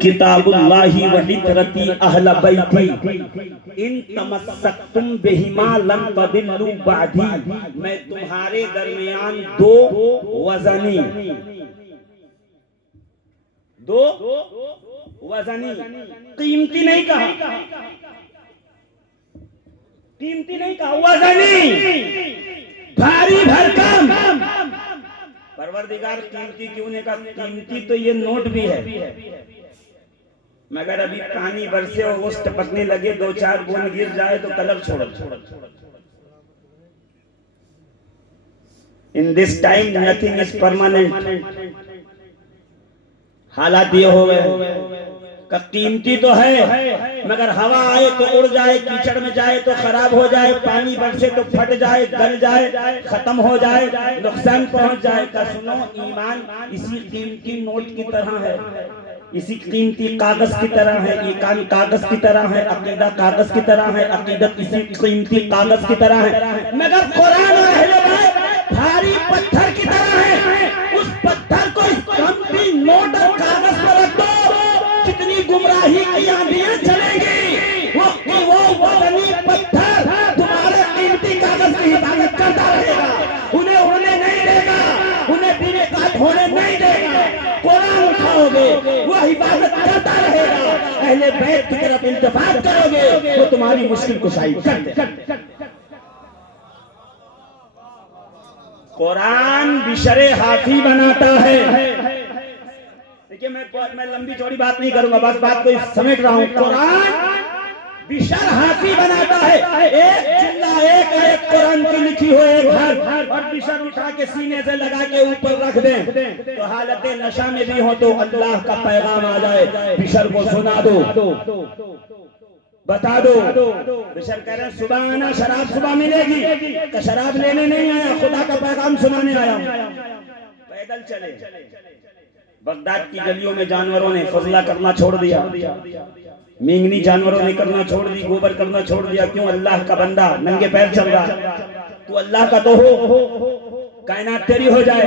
किताबुल्लाहि व इतरती अहल बैती इन तमस्सक्तुम बिहिमा लन तदिल्लु बादी। मैं तुम्हारे दरमियान दो वजनी कीमती नहीं कहा, कीमती नहीं कहा, वजनी भारी भरकम। परवरदिगार कीमती क्यों ने कहा? कीमती तो ये नोट भी है, मगर अभी पानी बरसे और वो टपकने लगे, दो चार बूंद गिर जाए तो कलर छोड़। In this time nothing is permanent. हालात ये हो गए का कीमती तो है, मगर हवा आए तो उड़ जाए, कीचड़ में जाए तो खराब हो जाए, पानी बरसे तो फट जाए, गल जाए, खत्म हो जाए, नुकसान पहुंच जाए। का सुनो, ईमान इसी कीमती नोट की तरह है, इसी कीमती कागज की तरह है, ईमान कागज की तरह है, अकीदा कागज की तरह है, अकीदत इसी कीमती कागज की तरह है। मगर कुरान और अहले बैत भारी पत्थर की तरह है। उस पत्थर को इस कीमती नोट और कागज पर रख दो, कितनी गुमराही की आंधियां चलेंगी, वो वजनी पत्थर तुम्हारे कीमती कागज की हिफाजत करता रहेगा, उन्हें उड़ने नहीं देगा, उन्हें बिने काट होने नहीं देगा। कुरान उठाओगे वो हिफाजत करता रहेगा, अहले बैत की तरफ इल्तिफात करोगे वो तुम्हारी मुश्किल कुशाई कर दे। कुरान बिशरे हाथी बनाता है। देखिए, मैं लंबी चौड़ी बात नहीं करूंगा, बस बात को समेट रहा हूं। कुरान बिशर हाथी बनाता है। एक जिल्ला एक कुरान की लिखी हो एक हर, और बिशर उठा के सीने से लगा के ऊपर रख दें तो हालत नशा में भी हो तो अल्लाह का पैगाम आ जाए, बिशर को सुना दो, बता दो। बिशर कह रहे हैं सुबह आना, शराब सुबह मिलेगी, तो शराब लेने नहीं आया, खुदा का पैगाम सुनाने आया। पैदल चले, बगदाद की गलियों में जानवरों ने फजला करना छोड़ दिया, मींगनी जानवरों ने करना छोड़ दी, गोबर करना छोड़ दिया। क्यों? अल्लाह का बंदा नंगे पैर चल रहा, तू अल्लाह का तो हो, कायनात तेरी हो जाए।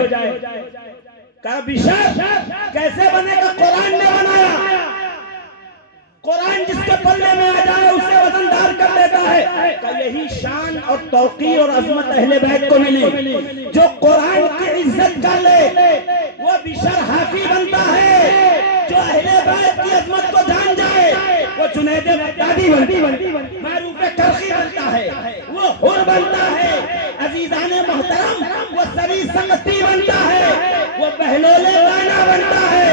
का बिशर कैसे बनेगा? कुरान ने बनाया। कुरान जिसके पल्ले में आ जाए उसे वजनदार कर देता है। का यही शान और तौकीर और अजमत अहले बैत को मिली। जो कुरान की इज्जत कर ले वो बिशर हाफी बनता है। जो अहले बैत की अजमत को जान जाए वो जुनैद बगदादी मारूफ करखी बनता है, वो हुर बनता है। अजीजाने मोहतरम वो सरी संगती बनता है, वो बहलोले गाना बनता है।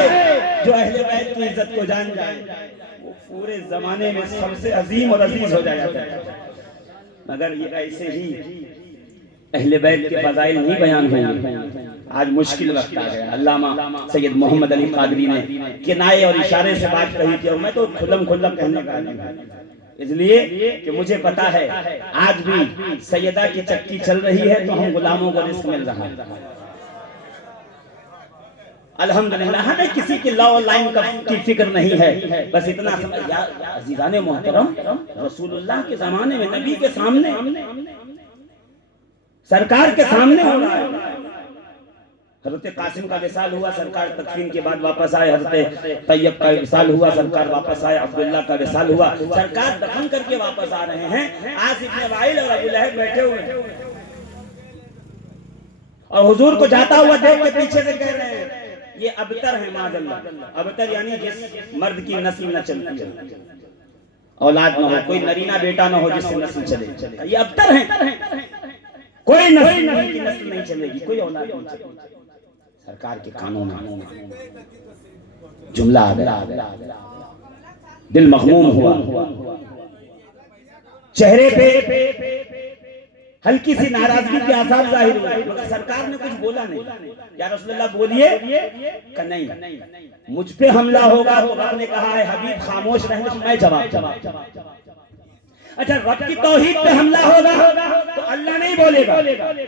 जो अहले बैत की इज्जत को जान जाए वो पूरे जमाने में सबसे अजीम और अजीज हो जाता है। मगर ये ऐसे ही अहले बैत के फज़ाइल नहीं बयान हुए। आज मुश्किल वक्त आ गया। अल्लामा सैयद मोहम्मद अली कादरी ने किनाए और इशारे से बात कही थी, और मैं तो खुल्लम कहने का नहीं, इसलिए कि मुझे पता है आज भी सैयदा की चक्की चल रही है तो हम गुलामों को रिस्क मिल रहा है। अल्हम्दुलिल्लाह हमें किसी की लॉ लाइन की फिक्र नहीं है। बस इतना समझ, अज़ीज़ाने मोहतरम, रसूलुल्लाह के जमाने में नबी के सामने, सरकार के सामने हो रहा है। हज़रत कासिम का विसाल हुआ, सरकार तदफीन के बाद वापस आए। हज़रत तैयब का विसाल हुआ, सरकार वापस आए। अब्दुल्ला का विसाल हुआ, सरकार दफन करके वापस आ रहे हैं। आसिफ इब्न वाइल और अबू लहब बैठे हुए और हुजूर को जाता हुआ देख के पीछे से कह रहे हैं ये अबतर है माज़अल्लाह। अबतर यानी जिस मर्द की नस्ल न चलती है, औलाद न हो, कोई नरीना बेटा न हो जिससे नस्ल चले, ये अबतर है। कोई नस्ल की नस्ल नहीं चलेगी, कोई औलाद नहीं चलेगी। सरकार के कानों में जुमला आ गया, दिल मखमूम हुआ, चेहरे पे हल्की सी नाराजगी के आसार जाहिर हुए, मगर सरकार ने कुछ बोला नहीं। या रसूलुल्लाह बोलिए का नहीं, मुझ पे हमला होगा तो रब ने कहा है हबीब खामोश रहना, मैं जवाब। अच्छा, रब की तौहीद पे हमला होगा तो अल्लाह नहीं बोलेगा,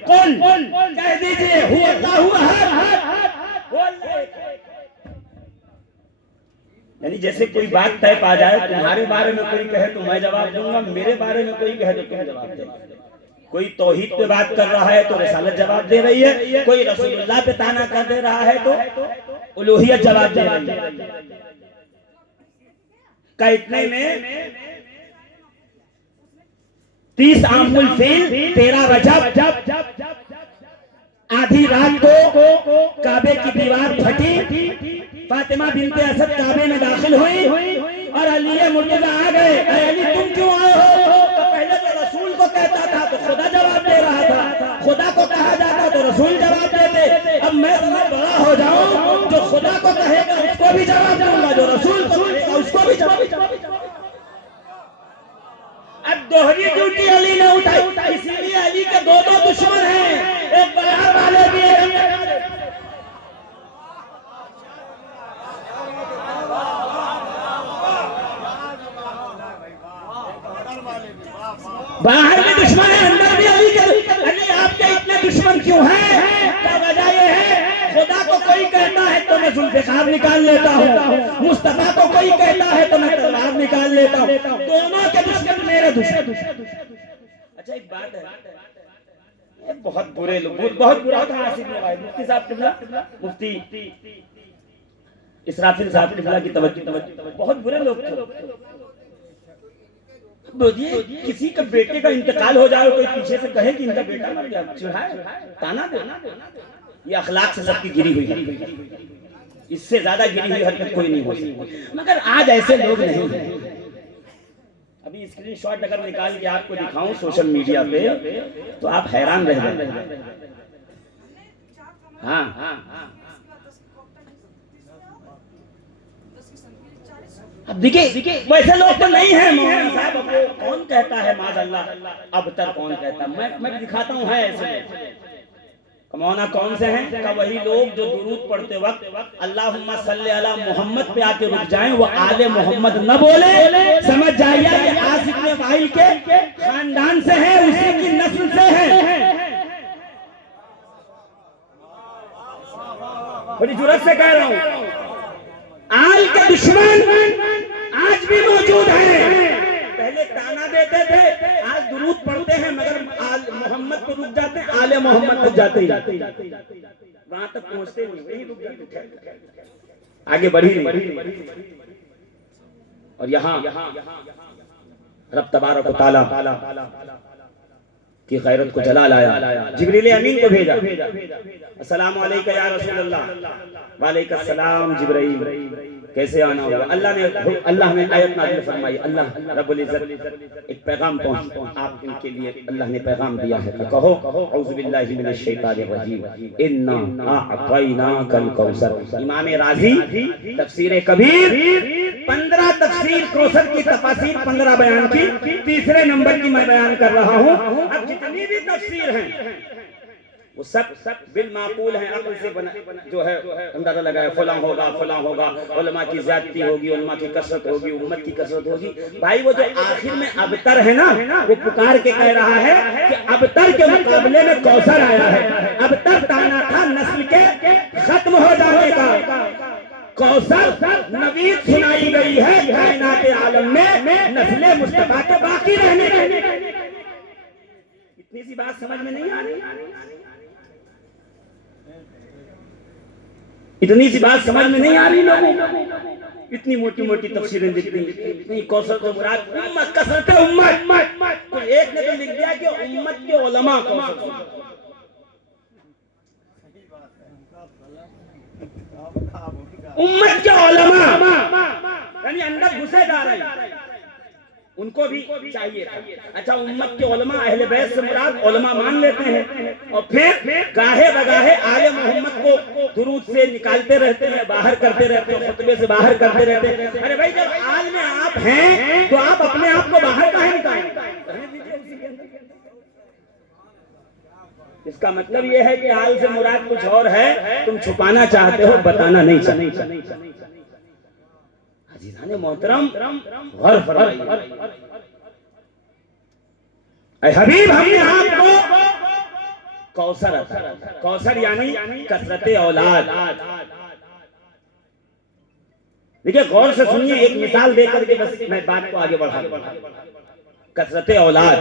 कुल कह दीजिए हु अल्लाहु अहद। यानी जैसे कोई बात तय पा जाए, तुम्हारे बारे में कोई कहे तो मैं जवाब दूंगा, मेरे बारे में कोई कहे तो तुम जवाब देना। कोई तौहीद पे बात कर रहा है तो रिसालत जवाब दे रही है, कोई रसूलुल्लाह पे ताना कर दे रहा है तो उलूहियत जवाब दे रही है। का इतने में 30 आमुल फील 13 रजब आधी रात को काबे की दीवार फटी, फातिमा बिनते असद काबे में दाखिल हुई और अली मुर्तजा आ गए। अली तुम क्यों आए हो? तो पहले तो रसूल को कहता था तो खुदा जवाब दे रहा था, खुदा को कहा जाता तो रसूल जवाब देते। अब मैं बड़ा हो जाऊं, जो खुदा को कहेगा उसको भी जवाब दूंगा, जो रसूल को कहेगा उसको भी जवाब। अब दोहरी ड्यूटी अली ने उठाई, इसीलिए अली के दो दुश्मन हैं, एक बयार वाले भी हैं। बाहर भी दुश्मन है, अंदर भी अली के। अली आपके इतने दुश्मन क्यों हैं? क्या वजह ये है? खुदा को कोई कहता है तो मैं जुल्फ़िकार निकाल लेता हूँ, मुस्तफा को कोई कहता है तो मैं तलवार निकाल लेता हूँ। दोनों के दुश्मन मेरे दुश्मन। अच्छा एक बात है, बहुत बुरे लोग, बहुत बुरा था आसिफ नवाई मुफ्ती साहब किबला, मुफ्ती इसराफिल साहब किबला की तवज्जो, बहुत बुरे लोग थे। किसी का बेटे का इंतकाल हो जाए, कोई पीछे से कहे कि इनका बेटा मर गया, चिढ़ाए ताना दे, ये अखलाक से सबकी गिरी हुई है। इससे ज्यादा गिरी हुई हरकत कोई नहीं हो सकती, मगर आज ऐसे लोग नहीं हैं। अभी स्क्रीनशॉट अगर निकाल के आपको दिखाऊं सोशल मीडिया पे तो आप हैरान रह जाएंगे। हाँ, अब देखिए वैसे लोग तो नहीं है मौलाना साहब। अब कौन कहता है माज़अल्लाह, अब तक कौन कहता, मैं दिखाता हूँ है ऐसे कमौना कौन से हैं? का वही लोग जो दुरूद पढ़ते वक्त अल्लाहुम्मा सल्ली अला मोहम्मद पे आके रुक जाएं, वो आले मोहम्मद न बोले, समझ जाइए कि आसिफ इब्न वाइल के खानदान से है, उसी की नस्ल से है। बड़ी जुर्रत से कह रहा हूँ, आल के दुश्मन आज भी मौजूद हैं। पहले ताना देते थे, आज दुरूद पढ़ते हैं मगर आल मोहम्मद को रुक जाते हैं, आले मोहम्मद तक जाते वहां तक पहुंचते नहीं, वही रुक जाते, आगे बढ़ी। और यहाँ रब तबारक व तआला की गैरत को जला लाया, जिब्रील अमीन को भेजा, अस्सलामु अलैका या रसूल अल्लाह। वालेकुम अस्सलाम जिब्रील, कैसे आना होगा? अल्लाह ने आयत नाज़िल फरमाई, अल्लाह रब्बुल इज्जत एक पैगाम आप इनके लिए अल्लाह ने पैगाम दिया है, कहो औज़ु बिल्लाहि मिनश शैतानिर रजीम, इन्ना अअतैनाकल कौसर। इमाम राज़ी तफसीर कबीर 15 तफसीर कौसर की तफसीर 15 बयान की, तीसरे नंबर की मैं बयान कर रहा हूँ। अब जितनी भी तफसीर हैं वो सब बिल माकूल है, अक्ल से बना जो है अंदाजा लगाया, फलां होगा, उलमा की ज़्यादती होगी, उलमा की कसरत होगी, उम्मत की कसरत होगी। भाई वो जो आखिर में अबतर है ना, वो पुकार के कह रहा है कि अबतर के मुकाबले में कौसर आया है। अबतर ताना था नस्ल के खत्म हो जाने का, कौसर नवीद सुनाई गई है कायनात आलम में नस्ले मुस्तफा के बाकी रहने का। इतनी सी बात समझ में नहीं आ रही, इतनी सी बात समझ में नहीं आ रही लोगों को। इतनी मोटी मोटी तफसीरें लिखनी, इतनी कौसर से मुराद उम्मत, कसरत उम्मत। तो एक ने तो लिख दिया कि उम्मत के उलमा कौसर, उम्मत के उलमा, यानी अंदर घुसे जा रहे हैं, उनको भी चाहिए। अच्छा, उम्मत के उलमा अहले बैत से मुराद उलमा मान लेते हैं और फिर गाहे बगाहे आले मोहम्मद को दुरूद से निकालते रहते हैं, बाहर करते रहते हैं, खुतबे से बाहर करते रहते हैं। अरे भाई, जब आल में आप हैं तो आप अपने आप को बाहर काहे निकालें? इसका मतलब यह है कि आल से मुराद कुछ और है, तुम छुपाना चाहते हो, बताना नहीं चाहते। मोहतरम गौर फरमाइए, हबीब हमने आपको कौसर अता, कौसर यानी कसरते औलाद। देखिए गौर से सुनिए, एक मिसाल देकर के बस मैं बात को आगे बढ़ा। कसरते औलाद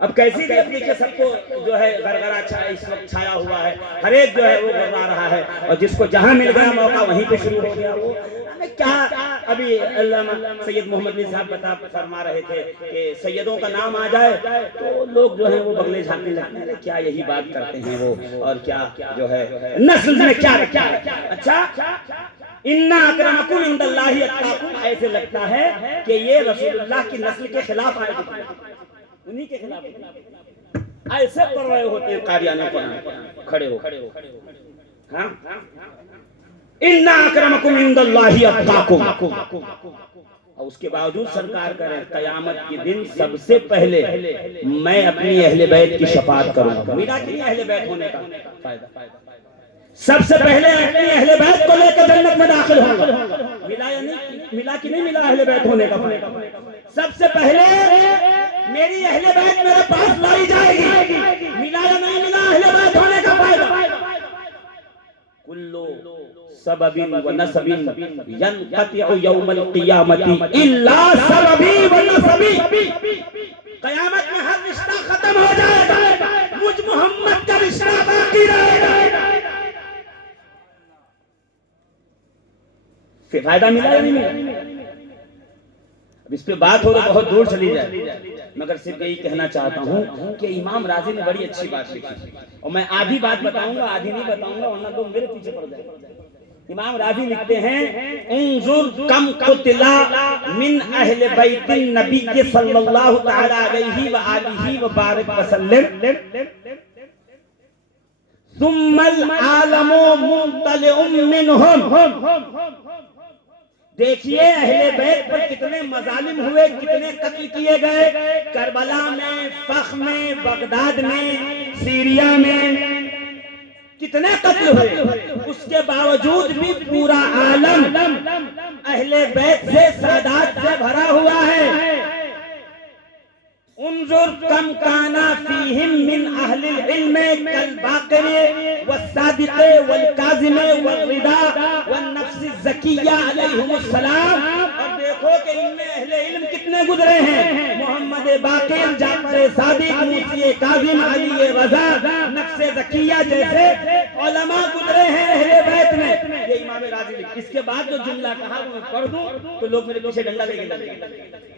अब कैसी देखिए, सबको जो है गरगरा इस वक्त छाया हुआ है, हर एक जो है वो गरबा रहा है, और जिसको जहां मिल गया मौका वहीं पे शुरू हो गया। वो क्या अभी अल्लामा सैयद मोहम्मद अली साहब बता फरमा रहे थे कि सैयदों का नाम आ जाए तो लोग जो है वो बगले झांकने लगते हैं, क्या यही बात करते हैं वो, और क्या जो है नस्ल में क्या रखा है। अच्छा, इन्ना अकरमकुम इंदल्लाहि अत्काकुम, ऐसे लगता है कि ये रसूलुल्लाह की नस्ल के खिलाफ आए, उन्हीं के खिलाफ ऐसे कर रहे होते हैं कादियाने को खड़े हो। हाँ, इन्ना अकरमकुम इंदल्लाहि अत्काकुम, और उसके बावजूद सरकार करें कयामत के दिन सबसे पहले मैं अपनी अहले बैत की शफाअत करूंगा। मिला कि नहीं अहले बैत होने का फायदा? सबसे पहले अपनी अहले बैत को लेकर जन्नत में दाखिल होगा। मिला या नहीं? मिला कि नहीं मिला अहले बैत होने का फायदा? सबसे पहले मेरी अहले बैत मेरे पास लाई जाएगी। मिला या नहीं मिला अहले बैत होने का फायदा? कुल्लु सबबिन व नसबिन यनक़तिउ यौमल क़ियामती इल्ला सबबी व नसबी, क़यामत में हर रिश्ता खत्म हो जाएगा, मुझ मोहम्मद का रिश्ता बाकी रहेगा। फिर फायदा मिला या नहीं मिला? अब इस पे बात हो तो बहुत दूर चली जाए, मगर सिर्फ यही कहना चाहता हूँ कि इमाम राजी ने बड़ी अच्छी बात लिखी, और मैं आधी बात बताऊंगा आधी नहीं बताऊंगा, वरना लोग मेरे पीछे पड़ जाएंगे। इमाम राजी लिखते हैं, उन्जुर कम कुतिला मिन अहले बैतिन नबी सल्लल्लाहु तआला अलैहि व आलिहि व बारिक वसल्लम सुम्मल आलमु मुतलिउम मिनहुम। देखिए अहले बैत पर कितने मजालिम हुए, कितने कत्ल किए गए, करबला में, फख में, बगदाद में, सीरिया में कितने कत्ल हुए। उसके बावजूद भी पूरा आलम अहले बैत से, सादात से भरा हुआ है। उन्जुर कम काना फीहिम मिन अहलिल इल्म कल बाक़िरे वस्सादिक़े वल काज़िमे वल रिदा वन नफ्स ज़किया अलैहिमुस्सलाम। और देखो कि इनमें अहले इल्म कितने गुजरे हैं, मोहम्मद बाक़िर, जाफ़र सादिक, मूसी काज़िम, अली रज़ा, नफ्स ज़किया जैसे उलमा गुजरे हैं अहले बैत में। ये इमाम राज़ी लिखते। इसके बाद जो जुमला कहा वो मैं पढ़ दूं तो लोग मेरे पीछे डंडा लेके लगेंगे,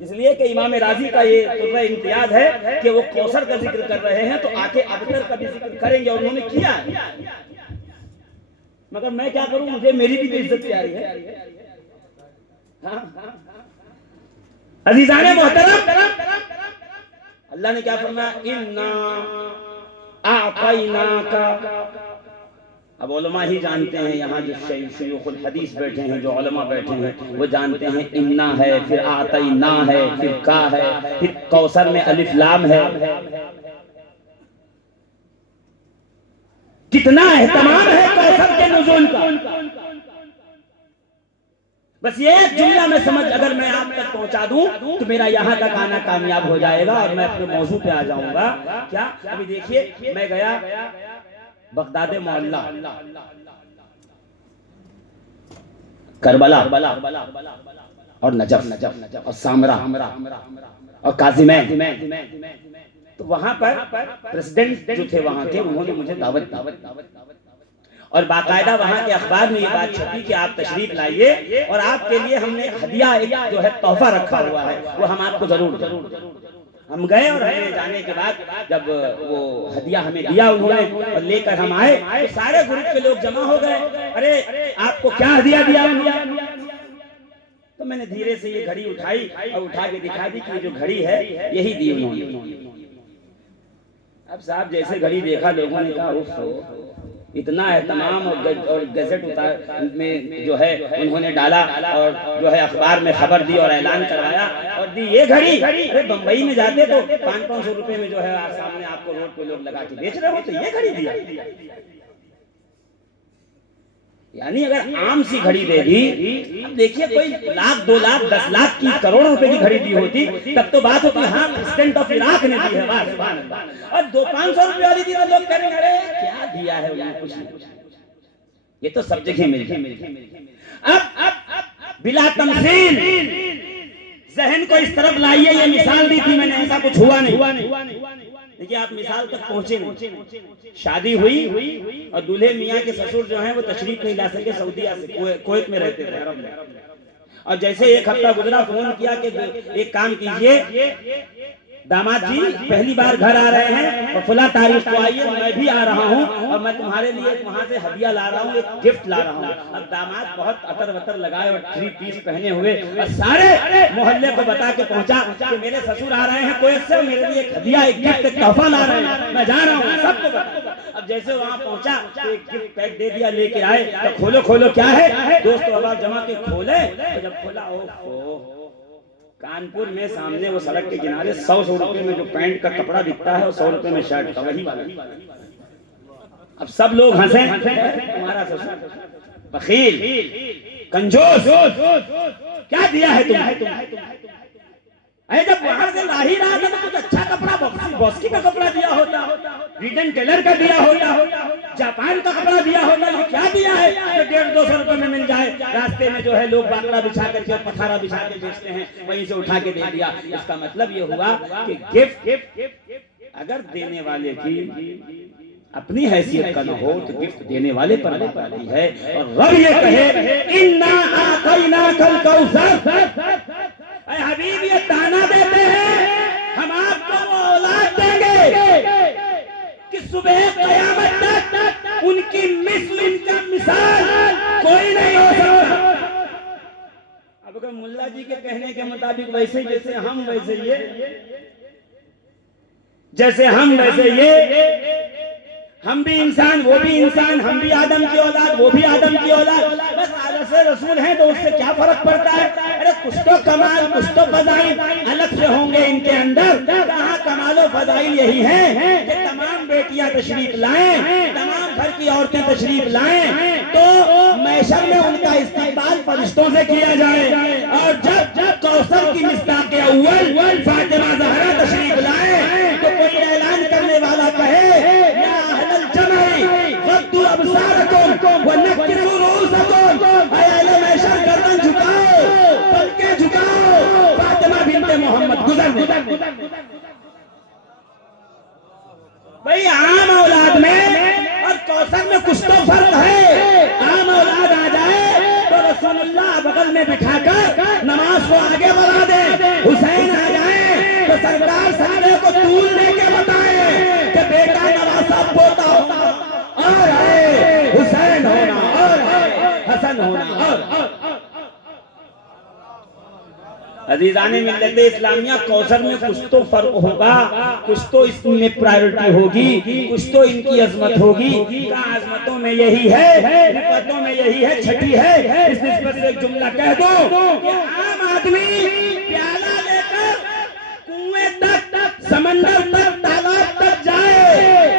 इसलिए कि इमाम राजी का ये तुर्रा इम्तियाज है कि वो कौसर का जिक्र कर रहे हैं तो आके अबतर का भी जिक्र करेंगे, और उन्होंने किया है। मगर मैं क्या करूं, मुझे मेरी भी तो इज्जत प्यारी है। हाँ, अजीजाने मोहतरम, अल्लाह ने क्या फरमाया, इन्ना आतैना का। अब उलमा ही जानते हैं, यहाँ जो शयूखुल हदीस बैठे हैं, जो उलमा बैठे हैं वो जानते हैं इन्ना है, फिर आतैना है, फिर का है, फिर कौसर में अलिफ लाम है। कितना एहतमाम है कौसर के नुज़ूल का। बस ये एक जुमला में समझ अगर मैं आप तक पहुंचा दूं तो मेरा यहाँ तक आना कामयाब हो जाएगा और मैं अपने मौजू पे आ जाऊंगा। क्या अभी देखिए, मैं गया बगदाद मोहल्ला, करबला और नजफ और सामरा और काज़िमैन, तो वहां पर प्रेसिडेंट जो थे वहां के, उन्होंने मुझे दावत और बाकायदा वहां के अखबार में ये बात छपी कि आप तशरीफ लाइए और आपके लिए हमने हदिया एक जो है तोहफा रखा हुआ है, वो हम आपको जरूर। हम गए और हमें जाने के बाद जब वो हदिया हमें दिया उन्होंने और लेकर हम आए तो सारे ग्रुप के लोग जमा हो गए। अरे आपको क्या हदिया दिया? तो मैंने धीरे से ये घड़ी उठाई और उठा के दिखा दी कि ये जो घड़ी है यही दी उन्होंने। अब साहब जैसे घड़ी देखा लोगों ने कहा उफ, इतना एहतमाम और गजट उतार में जो है उन्होंने डाला और जो है अखबार में खबर दी और ऐलान करवाया और दी ये घड़ी। अरे बम्बई में जाते तो 500-500 रुपए में जो है आप सामने आपको रोड पे लोग लगा के बेच रहे हो, तो ये घड़ी दिया। यानी अगर आम सी घड़ी दे दी, देखिए कोई 1 लाख 2 लाख 10 लाख की करोड़ों रुपए की घड़ी दी होती तब तो बात होती, हाँ प्रेसिडेंट ऑफ इराक ने दी है, और 200-500 रुपए वाली दी तो लोग कहेंगे अरे क्या दिया है उन्होंने, कुछ नहीं। ये तो सब जगह मिल गया। अब बिला तमसील जहन को इस तरफ लाइए, ये मिसाल दी थी मैंने, ऐसा कुछ हुआ नहीं। देखिए आप मिसाल तक पहुंचे नहीं। शादी हुई और दूल्हे मियाँ के ससुर जो हैं वो तशरीफ नहीं ला सके सऊदीया से, कुवैत में रहते थे, अरब में। और जैसे एक हफ्ता गुजरा, फोन किया कि एक काम कीजिए दामाद जी पहली बार घर आ रहे हैं और फुला तारीख को आइए, मैं भी आ रहा हूँ और मैं तुम्हारे लिए वहां से हदिया ला रहा हूँ, एक गिफ्ट ला रहा हूँ। अब दामाद बहुत अतर वतर लगाए और 3 पीस पहने हुए और सारे मोहल्ले को बता के पहुंचा कि मेरे ससुर आ रहे हैं कुवैत से, मेरे लिए एक हदिया, एक गिफ्ट, एक तोहफा ला रहे हैं, मैं जा रहा हूँ, सबको बता। अब जैसे वहाँ पहुंचा तो एक गिफ्ट पैक दे दिया, लेके आए तो खोलो खोलो क्या है, दोस्तों आवाज जमा के खोले, जब खोला ओहो, कानपुर में सामने वो सड़क के किनारे 100 रुपए में जो पैंट का कपड़ा बिकता है और 100 रुपए में शर्ट का, वही वाला। अब सब लोग हंसे, तुम्हारा ससुर बखील कंजूस, क्या दिया है तुमने? अरे जब वहां से ला ही रहा था तो कुछ अच्छा कपड़ा बॉस्की का कपड़ा दिया होता, रिटन टेलर का दिया होता, जापान का कपड़ा दिया होता, ये क्या दिया है तो 150-200 रुपए में मिल जाए। रास्ते में जो है लोग बाकड़ा बिछा करके और पथारा बिछा के बेचते हैं, वहीं से उठा के दे दिया। इसका मतलब ये हुआ कि गिफ्ट अगर देने वाले की अपनी हैसियत का न हो तो गिफ्ट देने वाले पर बात आती है। और रब ये कहे इन्ना आतैनाकल कौसर, हबीब ये ताना देते हैं हम आपको वो औलाद देंगे कि सुबह क़यामत तक उनकी मिस्ल, उनका मिसाल कोई नहीं हो सकता। अब अगर मुल्ला जी के कहने के मुताबिक वैसे जैसे हम वैसे ये, जैसे हम वैसे ये, हम भी इंसान वो भी इंसान, हम भी आदम की औलाद वो भी आदम की औलाद, बस आदर्श रसूल हैं तो उससे क्या फर्क पड़ता है। अरे कुछ तो कमाल कुछ तो फजाइल अलग से होंगे इनके अंदर। कहाँ कमाल और फजाइल यही है कि तमाम बेटियां तशरीफ लाएं, तमाम घर की औरतें तशरीफ लाएं तो मैशर में उनका इस्तेमाल फरिश्तों से किया जाए। और जब कौसर की मिस्ताक अव्वल फातिमा ज़हरा तशरीफ लाए तो कोई ऐलान करने वाला कहे गर्दन झुकाओ, पलके झुकाओ, फातिमा बिन्ते मोहम्मद गुजर गए। भाई आम औलाद में और कौसर में कुछ तो फर्क है। आम औलाद आ जाए तो रसूलुल्लाह बगल में बिठाकर नमाज को आगे बढ़ा दे, हुसैन आ जाए तो सरकार सारे को तूल लेके बताए कि बेटा नवासा पोता होगा और हुसैन होना और हसन होना। और अजीज़ाने मिल्लत इस्लामिया, कौसर में कुछ तो फर्क होगा, कुछ तो इसमें प्रायोरिटी होगी, कुछ तो इनकी अजमत होगी। अजमतों में यही है, रिफतों में यही है, छठी है। इस निस्बत से एक जुमला कह दो कि आम आदमी प्याला लेकर कुएं तक, समंदर तक, तालाब तक जाए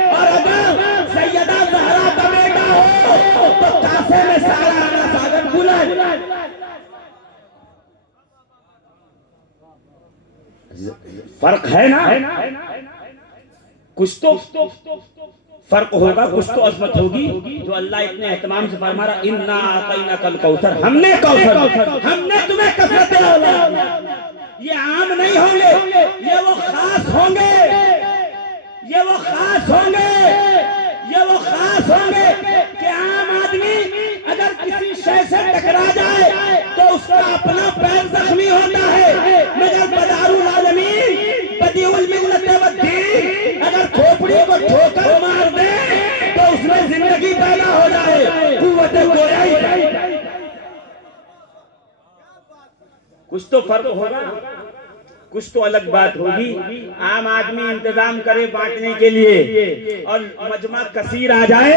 और अगर सैयदा ज़हरा का बेटा हो तो कासे में सारा आना सागर बुला। फर्क है ना, कुछ तो फर्क होगा, कुछ तो अजमत होगी जो अल्लाह इतने एहतमाम से फरमा रहा इन्ना आतैनाकल कौसर, हमने कौसर, हमने तुम्हें कसरत औलाद। ये आम नहीं होंगे, ये वो खास होंगे, ये वो खास होंगे, ये वो खास होंगे कि आम आदमी अगर किसी शय से टकरा जाए तो उसका अपना पैर जख्मी होता है, मगर बदारुल आलमीन बदीउल मिल्लत वद्दीन अगर खोपड़ी को ठोकर मार दे तो उसमें जिंदगी पैदा हो जाए, कुव्वत गोयाई। कुछ तो फर्क होगा, कुछ तो अलग बात होगी। आम आदमी इंतजाम करे बांटने के लिए और मजमा कसीर आ जाए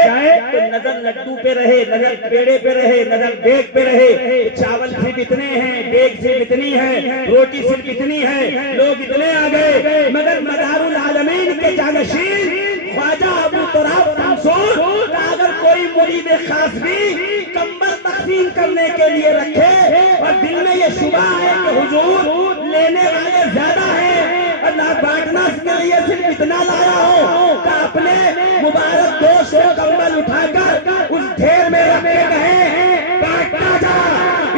तो नजर लड्डू पे रहे, नजर पेड़े पे रहे, नजर देग पे रहे। चावल सिर्फ इतने हैं, देग सिर्फ इतनी है, रोटी सिर्फ इतनी है, लोग इतने आ गए, मगर मदारुल आलमीन के जानशीन ख्वाजा अबू तुराब मंसूर अगर कोई मुरीद खास भी कंबल तकसीम करने के लिए रखे और दिल में ये शुबा है कि हुजूर लेने वाले ज्यादा है और ना बांटना के लिए सिर्फ इतना लाया हो तो अपने मुबारक दोस्त से कंबल उठाकर उस ढेर में रखे गए बांटता जा,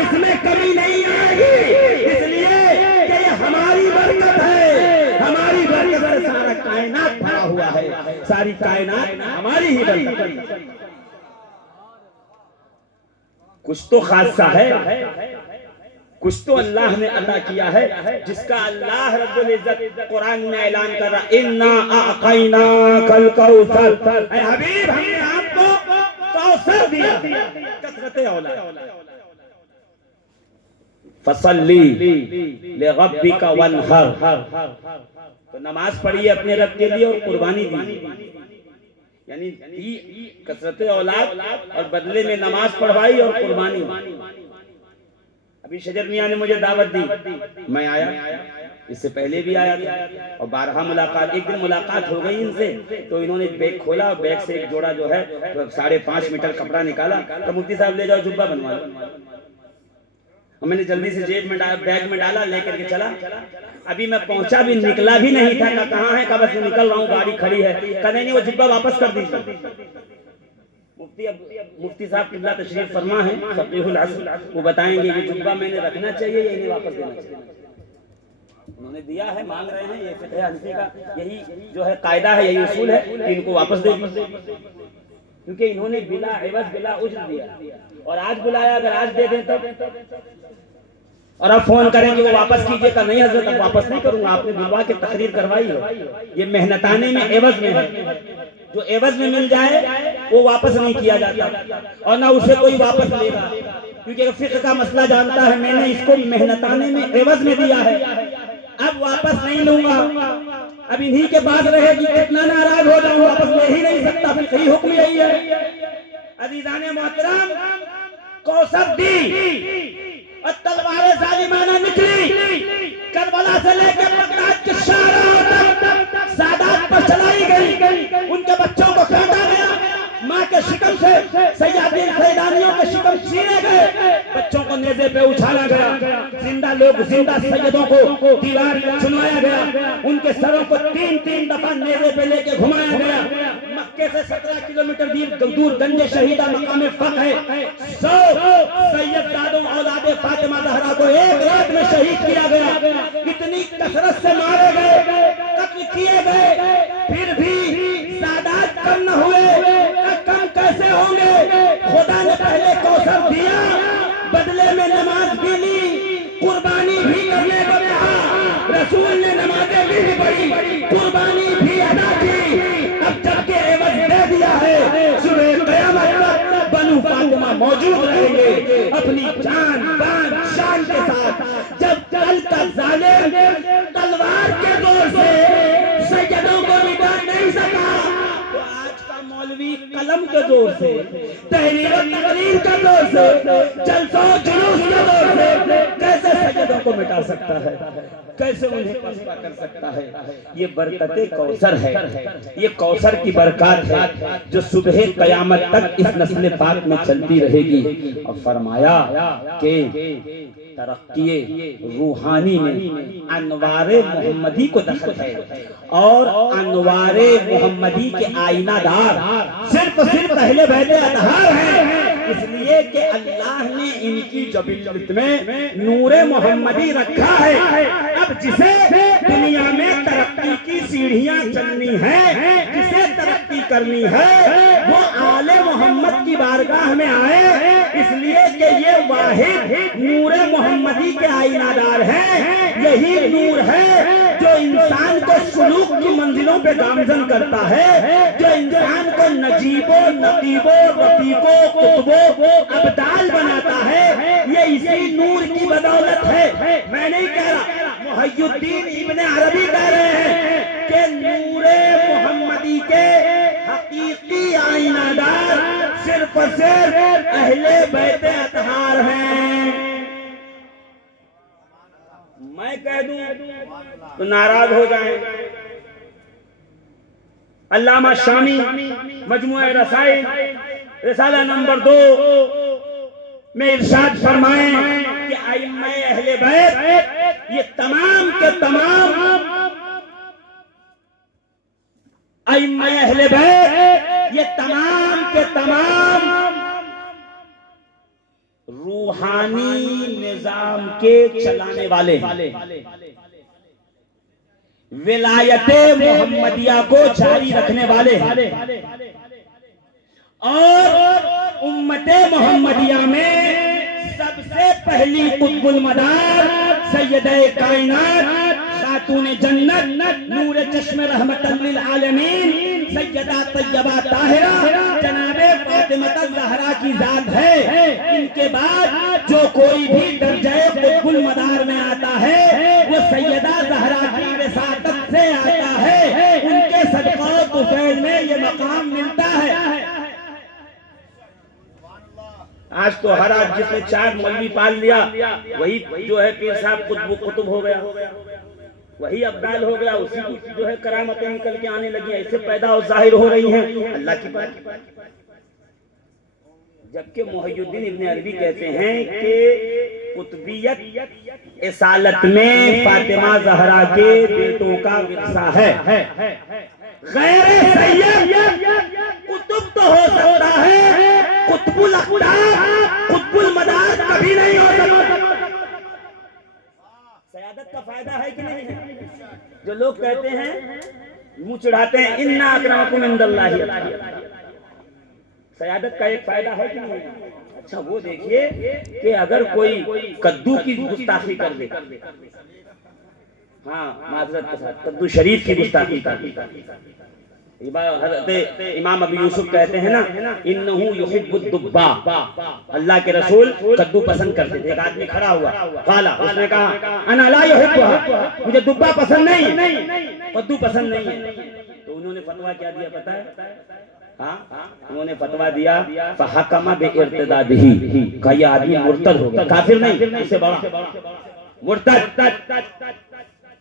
इसमें कमी नहीं आएगी। इसलिए कि ये हमारी बरकत है, हमारी बरकत सारा कायनात भरा सारी कायनात हमारी ही बरकत। कुछ तो खासा है, कुछ तो अल्लाह ने अता किया है, जिसका अल्लाह रब्बुल इज्जत कुरान में ऐलान कर रहा, इन्ना आक़ैना कल कौसर, ऐ हबीब हमने आपको कौसर दिया, कसरते औलाद। फसल्ली लिरब्बिका वन्हर, तो नमाज पढ़िए अपने रब के लिए और कुर्बानी दीजिए, यानी कसरते औलाद और बदले में नमाज पढ़वाई और कुर्बानी। अभी शजर मियां ने मुझे दावत दी, मैं आया, इससे पहले भी आया था और 12 मुलाकात। एक दिन मुलाकात हो गई इनसे, तो इन्होंने बैग खोला, बैग से एक जोड़ा जो है 5.5 मीटर कपड़ा निकाला, तो मुफ्ती साहब ले जाओ जुब्बा बनवा लो। मैंने जल्दी से जेब में बैग में डाला, लेकर के चला। अभी मैं पहुंचा भी, निकला भी नहीं था, कहाँ है, कब से निकल रहा हूँ, गाड़ी खड़ी है। कहने नहीं, वो जुब्बा वापस कर दीजिए। मुफ्ती साहब किबला तशरीफ फरमा है, फकीहुल असर, वो बताएंगे ये जुब्बा मैंने रखना चाहिए या इन्हें वापस देना चाहिए। उन्होंने दिया है, मांग रहे हैं, ये फिक़्ह हनफी का यही जो है कायदा है, यही उसूल है कि इनको वापस दे दीजिए, क्योंकि इन्होंने बिला एवज बिला उज्र दिया। और आज बुलाया, अगर आज दे दें तब, और अब फोन करेंगे वो वापस कीजिए का, नहीं हजरत अब वापस नहीं करूंगा, आपने बुलवा के तकरीर करवाई है। ये मेहनताने में एवज में है, जो एवज में मिल जाए वो वापस नहीं किया जाता और ना उसे कोई वापस लेगा, क्योंकि फिक़्ह का मसला जानता है, मैंने इसको मेहनताने में एवज में दिया है, अब वापस नहीं लूंगा। अब इन्हीं के पास रहेगी, कितना नाराज हो जाऊं, वापस ले ही नहीं सकता, फिर सही हुक्म यही है। अज़ीज़ाने मोहतरम, कौसर दी और तलवारें जालिमाना निकली, करबला से लेकर बगदाद के शाहराह तक सादात पर चलाई गई, उनके बच्चों को काटा गया, माँ के शिकम से सैयदीन सैयदानियों के शिकम छीने गए, बच्चों को नेज़े पे उछाला गया, जिंदा सैयदों को दीवार पर चुनवाया गया, उनके सरों को 3-3 दफा नेज़े पे लेके घुमाया गया। मक्के से 17 किलोमीटर दूर गंजे शहीदा मकाम फख है, 100 सैयदादों औलादे फातिमा ज़हरा को एक रात में शहीद किया गया। इतनी कसरत से मारे गए, कत्ल किए गए, फिर भी सादात कम न हुए, कम कैसे होंगे? खुदा ने पहले कौसर दिया, बदले में नमाज भी ली, कुर्बानी भी करने को कहा, रसूल ने नमाजें भी पढ़ी, कुर्बानी भी अदा की। अब जबकि एवज दे दिया है, सुबह क़यामत तक बनु फातिमा मौजूद रहेंगे अपनी जान बान शान के साथ। जब कल का जालिम तलवार के जोर से सैयदों को मिटा नहीं सका, तो आज का मौलवी कलम के जोर से, तहरीर और तकरीर के जोर से, जलसों जुलूस के जोर से कैसे सैयदों को मिटा सकता है, कैसे उन्हें पसपा कर सकता है? ये बरकते कौसर है, ये कौसर की बरकत है जो सुबह क़यामत तक इस नस्ल पाक में चलती रहेगी। और फरमाया कि तरक्की रूहानी में अनवारे मोहम्मदी को दखल है, और अनवारे मोहम्मदी के आईनादार सिर्फ पहले बहते अतहार हैं, इसलिए कि अल्लाह ने इनकी जबीयत में नूरे मोहम्मदी रखा है। अब जिसे दुनिया में तरक्की की सीढ़ियां चलनी है, जिसे तरक्की करनी है, वो आले मोहम्मद की बारगाह में आए, इसलिए कि ये वाहिद नूरे मोहम्मदी के आईनादार हैं। यही नूर है जो इंसान को सुलूक की मंजिलों पे गामजन करता है, जो इंसान को नजीबो नकीबो रफीको कुतुबो अब्दाल बनाता है। ये इसी नूर की बदौलत है। मैं नहीं कह रहा, मुहय्यिद्दीन इब्न अरबी कह रहे हैं कि नूरे मोहम्मदी के हकीकी आईनादार सिर्फ अहले बैते अतहार हैं। मैं कह दूं तो नाराज हो जाएं। अल्लामा शामी मजमुए रसाइल रिसाला नंबर 2 में इरशाद फरमाए कि आइम्माए अहले बैत ये तमाम के तमाम आइम्माए अहले बैत ये तमाम के तमाम रूहानी निजाम के चलाने वाले, विलायते मोहम्मदिया को जारी रखने वाले और उम्मते मोहम्मदिया में सबसे पहली कुतुबुल मदार सैयदे कायनात खातून जन्नत नूर चश्मे रहमतल लिल आलमीन सैयदा तैयबा ताहिरा जनाबे फातिमा ज़हरा की जात है। इनके बाद जो कोई भी दर्जे कुतुबुल मदार में आता है वो सैयदा ज़हरा की रिसालत से आता है। उनके सदक़ा तुफैल में ये मकाम मिलता है। आज तो हर आज जिसने 4 मौलवी पाल लिया वही जो है पीर साहब कुतुब हो गया, वही अब्दाल हो गया, उसी की जो है करामतें निकल के आने लगी, ऐसे पैदा और जाहिर हो रही हैं अल्लाह की बात। जबकि मुहय्यिद्दीन इब्न अरबी कहते हैं कि कुतुबियत इसालत में फातिमा ज़हरा के बेटों का विरसा है। गैर सैयद कुतुब तो हो सकता है, कुतुबुल अक़ताब कुतुबुल मदार कभी नहीं हो सकता। सयादत का फायदा है कि नहीं है? जो लोग कहते हैं मुंह चढ़ाते हैं इन्ना अकरमकुम इंदल्लाहि, सयादत का एक फायदा है कि नहीं? अच्छा वो देखिए कि अगर कोई कद्दू की गुस्ताखी कर दे, हाँ माजरत के साथ कद्दू शरीफ की गुस्ताखी कर दे, इमाम अबी यूसुफ कहते हैं ना इन्नहु युहिब्बुद्दुब्बा, अल्लाह के रसूल कद्दू पसंद करते थे। एक आदमी खड़ा हुआ, काला, उसने कहा अना ला युहिब्बुहा, मुझे दुब्बा पसंद नहीं, कद्दू पसंद नहीं है। तो उन्होंने फतवा क्या दिया पता है? हाँ उन्होंने फतवा दिया फहकमा बिइर्तिदादिही, कहा यह आदमी मुर्तद हो गया, काफिर नहीं, इससे बड़ा मुर्तद।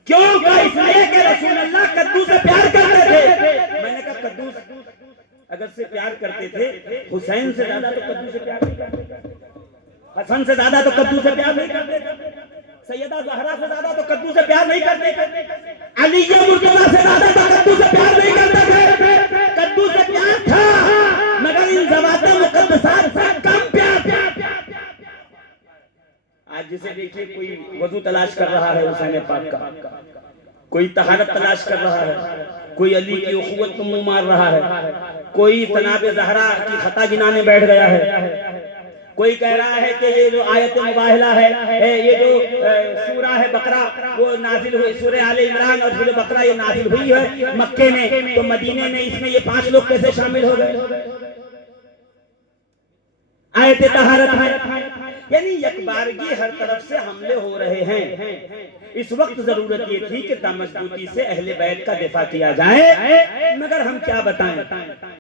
क्यों? कहा इसलिए कि रसूल अल्लाह कद्दू से प्यार करते थे। मैंने कहा कद्दू अगर से प्यार करते थे, हुसैन से ज्यादा तो कद्दू से प्यार नहीं करते, हसन से ज्यादा तो कद्दू से प्यार नहीं करते, सैयदा ज़हरा से ज्यादा तो कद्दू से प्यार नहीं करते, अली मुर्तज़ा से ज्यादा तो कद्दू से प्यार नहीं करते थे। कद्दू से प्यार था मगर इन ज़वाते मुक़द्दसात से कम प्यार। आज जिसे देखिए कोई वजू तलाश कर रहा है हुसैन पाक का, कोई तहारत तलाश कर रहा है, कोई अली की उखुवत को मुंह मार रहा है, कोई तनाब ज़हरा की खता गिनाने बैठ गया है, कोई कह रहा है कि ये जो आयत मुबाहिला है, ये जो सूरा है बकरा वो नाजिल हुई, सूरह आले इमरान और सूरह बकरा ये नाजिल हुई है मक्के में, तो मदीने में इसमें ये 5 लोग कैसे शामिल हो गए? आयत तहारत है, यानी यकबारगी हर तरफ से हमले हो रहे हैं। इस वक्त जरूरत ये थी कि तमज़्ज़ुती से अहले बैत का दिफा किया जाए, मगर हम क्या बताएं।